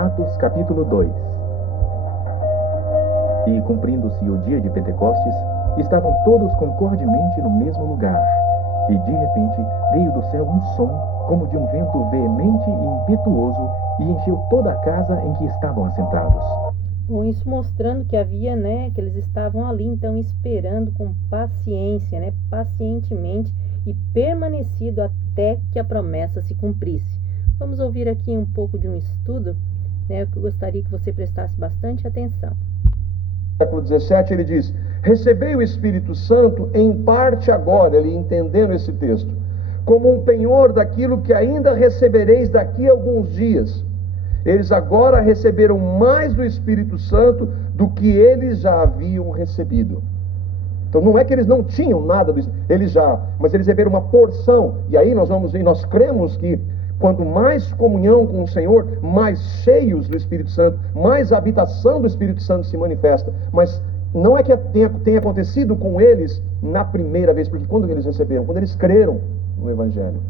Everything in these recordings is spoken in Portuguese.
Atos capítulo 2. E cumprindo-se o dia de Pentecostes, estavam todos concordemente no mesmo lugar. E de repente veio do céu um som, como de um vento veemente e impetuoso, e encheu toda a casa em que estavam assentados. Bom, isso mostrando que havia, que eles estavam ali, então, esperando com paciência, pacientemente, e permanecido até que a promessa se cumprisse. Vamos ouvir aqui um pouco de um estudo, que eu gostaria que você prestasse bastante atenção. Século 17, ele diz: recebei o Espírito Santo em parte agora, ele entendendo esse texto, como um penhor daquilo que ainda recebereis daqui a alguns dias. Eles agora receberam mais do Espírito Santo do que eles já haviam recebido. Então não é que eles não tinham nada, mas eles receberam uma porção. E aí nós cremos que quanto mais comunhão com o Senhor, mais cheios do Espírito Santo, mais a habitação do Espírito Santo se manifesta. Mas não é que tenha acontecido com eles na primeira vez, porque quando eles receberam? Quando eles creram no Evangelho.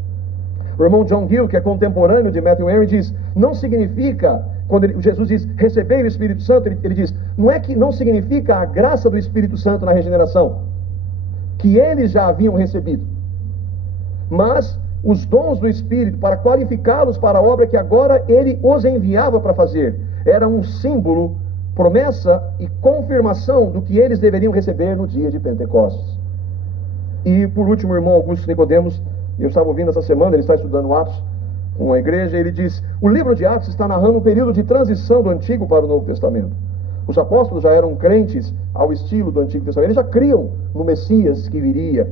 O irmão John Gill, que é contemporâneo de Matthew Henry, diz: não significa, quando Jesus diz recebei o Espírito Santo, ele diz, não é que não significa a graça do Espírito Santo na regeneração, que eles já haviam recebido, mas os dons do Espírito para qualificá-los para a obra que agora ele os enviava para fazer. Era um símbolo, promessa e confirmação do que eles deveriam receber no dia de Pentecostes. E por último, o irmão Augusto Nicodemos, eu estava ouvindo essa semana, ele está estudando Atos com a igreja, ele diz: o livro de Atos está narrando um período de transição do Antigo para o Novo Testamento. Os apóstolos já eram crentes ao estilo do Antigo Testamento, eles já criam no Messias que viria.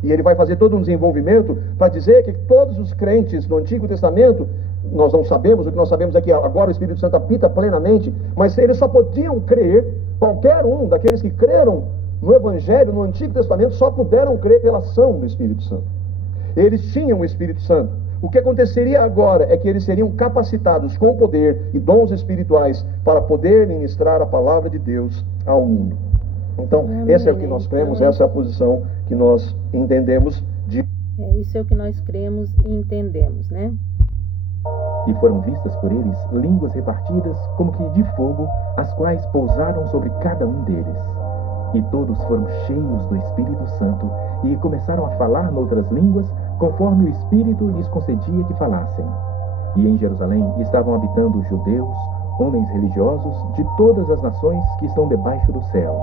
E ele vai fazer todo um desenvolvimento para dizer que todos os crentes do Antigo Testamento, nós não sabemos, o que nós sabemos é que agora o Espírito Santo habita plenamente, mas eles só podiam crer, qualquer um daqueles que creram no Evangelho, no Antigo Testamento, só puderam crer pela ação do Espírito Santo. Eles tinham o Espírito Santo. O que aconteceria agora é que eles seriam capacitados com poder e dons espirituais para poder ministrar a palavra de Deus ao mundo. Então, esse é o que nós cremos, essa é a posição que nós entendemos de... Isso é o que nós cremos e entendemos, E foram vistas por eles línguas repartidas como que de fogo, as quais pousaram sobre cada um deles. E todos foram cheios do Espírito Santo e começaram a falar noutras línguas, conforme o Espírito lhes concedia que falassem. E em Jerusalém estavam habitando judeus, homens religiosos de todas as nações que estão debaixo do céu.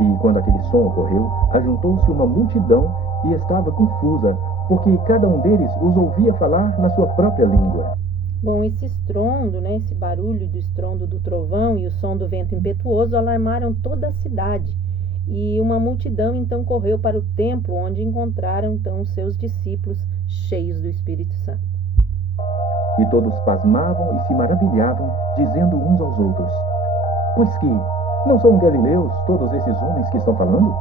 E quando aquele som ocorreu, ajuntou-se uma multidão e estava confusa, porque cada um deles os ouvia falar na sua própria língua. Bom, esse estrondo, esse barulho do estrondo do trovão e o som do vento impetuoso alarmaram toda a cidade. E uma multidão então correu para o templo, onde encontraram então os seus discípulos cheios do Espírito Santo. E todos pasmavam e se maravilhavam, dizendo uns aos outros: pois que não são galileus todos esses homens que estão falando?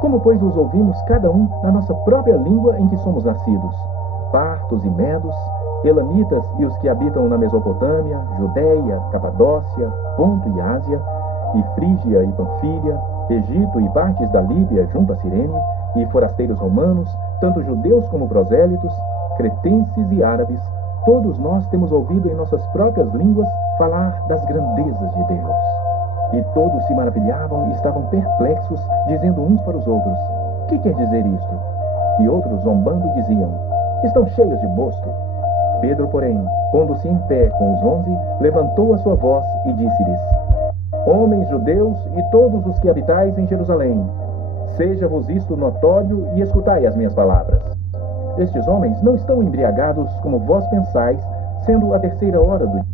Como, pois, os ouvimos cada um na nossa própria língua em que somos nascidos? Partos e medos, elamitas e os que habitam na Mesopotâmia, Judeia, Capadócia, Ponto e Ásia, e Frígia e Panfília, Egito e partes da Líbia junto a Cirene, e forasteiros romanos, tanto judeus como prosélitos, cretenses e árabes, todos nós temos ouvido em nossas próprias línguas falar das grandezas de Deus. E todos se maravilhavam e estavam perplexos, dizendo uns para os outros: que quer dizer isto? E outros, zombando, diziam: estão cheios de mosto. Pedro, porém, pondo-se em pé com os 11, levantou a sua voz e disse-lhes: homens judeus e todos os que habitais em Jerusalém, seja-vos isto notório e escutai as minhas palavras. Estes homens não estão embriagados como vós pensais, sendo a 3ª hora do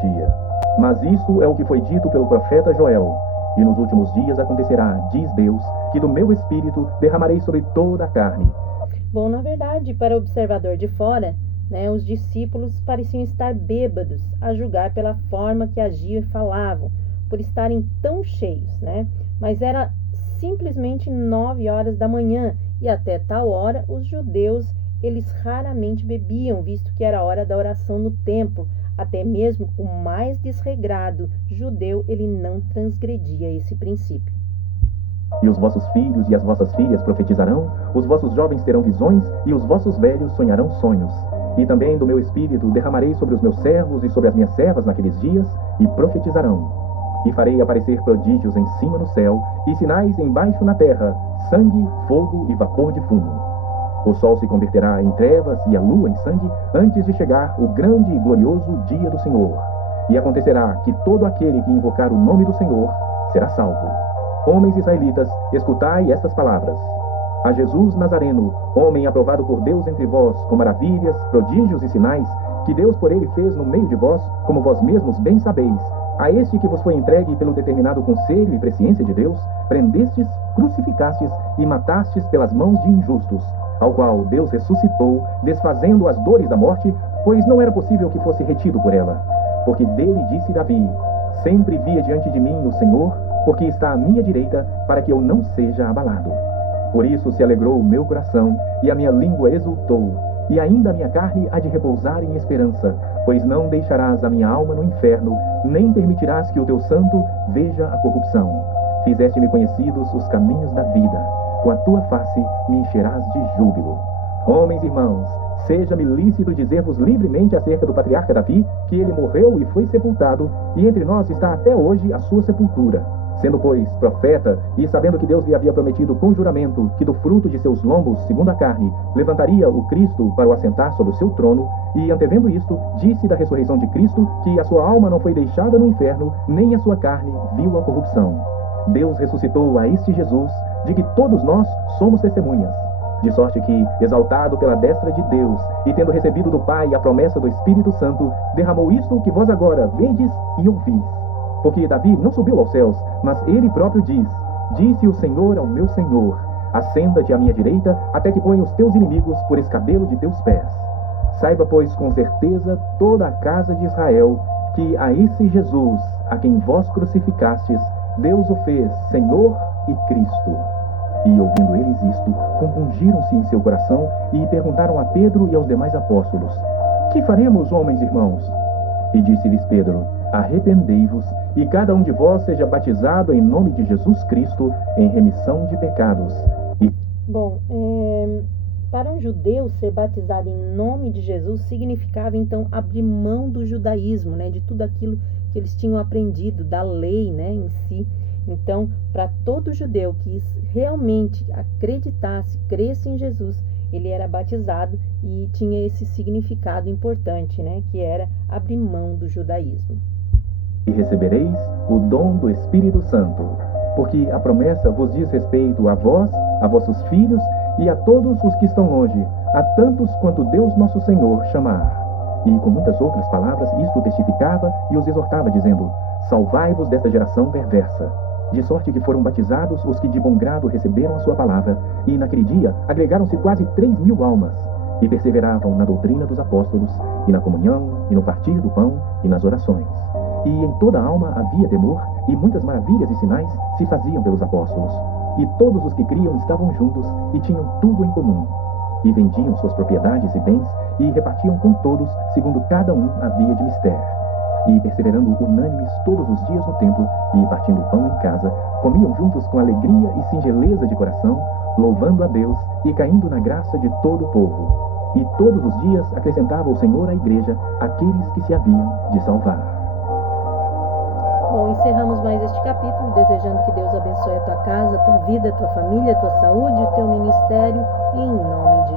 dia. Mas isto é o que foi dito pelo profeta Joel. E nos últimos dias acontecerá, diz Deus, que do meu Espírito derramarei sobre toda a carne. Bom, na verdade, para o observador de fora, os discípulos pareciam estar bêbados, a julgar pela forma que agiam e falavam, por estarem tão cheios, Mas era simplesmente 9 horas da manhã, e até tal hora os judeus, eles raramente bebiam, visto que era a hora da oração no templo. Até mesmo o mais desregrado judeu, ele não transgredia esse princípio. E os vossos filhos e as vossas filhas profetizarão, os vossos jovens terão visões, e os vossos velhos sonharão sonhos. E também do meu espírito derramarei sobre os meus servos e sobre as minhas servas naqueles dias, e profetizarão. E farei aparecer prodígios em cima no céu, e sinais embaixo na terra, sangue, fogo e vapor de fumo. O sol se converterá em trevas e a lua em sangue, antes de chegar o grande e glorioso dia do Senhor. E acontecerá que todo aquele que invocar o nome do Senhor será salvo. Homens israelitas, escutai estas palavras. A Jesus Nazareno, homem aprovado por Deus entre vós, com maravilhas, prodígios e sinais, que Deus por ele fez no meio de vós, como vós mesmos bem sabeis, a este que vos foi entregue pelo determinado conselho e presciência de Deus, prendestes, crucificastes e matastes pelas mãos de injustos, ao qual Deus ressuscitou, desfazendo as dores da morte, pois não era possível que fosse retido por ela. Porque dele disse Davi: sempre via diante de mim o Senhor, porque está à minha direita, para que eu não seja abalado. Por isso se alegrou o meu coração, e a minha língua exultou, e ainda a minha carne há de repousar em esperança, pois não deixarás a minha alma no inferno, nem permitirás que o teu santo veja a corrupção. Fizeste-me conhecidos os caminhos da vida, com a tua face me encherás de júbilo. Homens e irmãos, seja-me lícito dizer-vos livremente acerca do patriarca Davi, que ele morreu e foi sepultado, e entre nós está até hoje a sua sepultura. Sendo, pois, profeta, e sabendo que Deus lhe havia prometido com juramento que do fruto de seus lombos, segundo a carne, levantaria o Cristo para o assentar sobre o seu trono, e antevendo isto, disse da ressurreição de Cristo que a sua alma não foi deixada no inferno, nem a sua carne viu a corrupção. Deus ressuscitou a este Jesus, de que todos nós somos testemunhas. De sorte que, exaltado pela destra de Deus, e tendo recebido do Pai a promessa do Espírito Santo, derramou isto que vós agora vedes e ouvis. Porque Davi não subiu aos céus, mas ele próprio diz: disse o Senhor ao meu Senhor, assenta-te à minha direita, até que ponha os teus inimigos por escabelo de teus pés. Saiba, pois, com certeza toda a casa de Israel, que a esse Jesus, a quem vós crucificastes, Deus o fez Senhor e Cristo. E ouvindo eles isto, compungiram-se em seu coração e perguntaram a Pedro e aos demais apóstolos: que faremos, homens e irmãos? E disse-lhes Pedro: arrependei-vos, e cada um de vós seja batizado em nome de Jesus Cristo, em remissão de pecados. Bom, para um judeu, ser batizado em nome de Jesus significava, então, abrir mão do judaísmo, né, de tudo aquilo que eles tinham aprendido, da lei, né, em si. Então, para todo judeu que realmente acreditasse, cresce em Jesus, ele era batizado e tinha esse significado importante, né, que era abrir mão do judaísmo. E recebereis o dom do Espírito Santo, porque a promessa vos diz respeito a vós, a vossos filhos e a todos os que estão longe, a tantos quanto Deus nosso Senhor chamar. E com muitas outras palavras isto testificava e os exortava, dizendo: salvai-vos desta geração perversa. De sorte que foram batizados os que de bom grado receberam a sua palavra, e naquele dia agregaram-se quase 3.000 almas, e perseveravam na doutrina dos apóstolos, e na comunhão, e no partir do pão, e nas orações. E em toda a alma havia temor, e muitas maravilhas e sinais se faziam pelos apóstolos. E todos os que criam estavam juntos, e tinham tudo em comum. E vendiam suas propriedades e bens, e repartiam com todos, segundo cada um havia de mister. E perseverando unânimes todos os dias no templo, e partindo pão em casa, comiam juntos com alegria e singeleza de coração, louvando a Deus e caindo na graça de todo o povo. E todos os dias acrescentava o Senhor à igreja aqueles que se haviam de salvar. Bom, encerramos mais este capítulo, desejando que Deus abençoe a tua casa, a tua vida, a tua família, a tua saúde, o teu ministério, em nome de